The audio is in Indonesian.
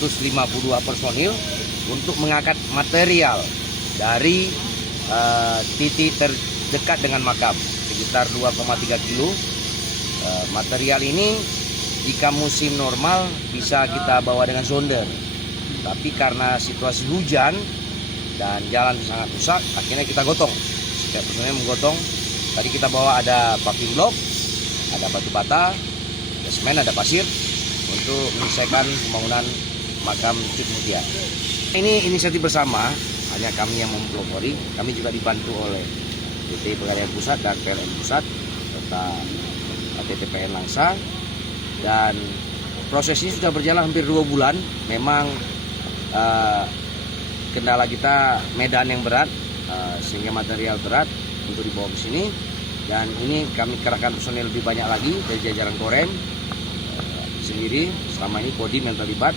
152 personil untuk mengangkat material dari titik terdekat dengan makam sekitar 2,3 kilo. Material ini jika musim normal bisa kita bawa dengan sonder, tapi karena situasi hujan dan jalan sangat rusak, akhirnya kita gotong. Setiap personil menggotong. Tadi kita bawa ada paving block, ada batu bata, ada semen, ada pasir untuk menyelesaikan pembangunan makam Cud Mutia. Ini inisiatif bersama, hanya kami yang mempelopori. Kami juga dibantu oleh PT Pegadaian Pusat dan PLN Pusat serta TTPN Langsa, dan proses ini sudah berjalan hampir 2 bulan. Memang kendala kita medan yang berat, sehingga material berat untuk dibawa ke sini, dan ini kami kerahkan personil lebih banyak lagi dari jajaran Korem sendiri. Selama ini Kodim yang terlibat.